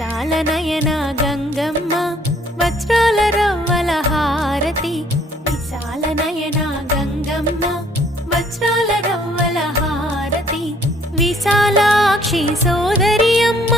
విశాల నయన గంగమ్మ వజ్రాల రవ్వల హారతి. విశాల నయన గంగమ్మ వజ్రాల రవ్వల హారతి. విశాలాక్షి సోదరి అమ్మ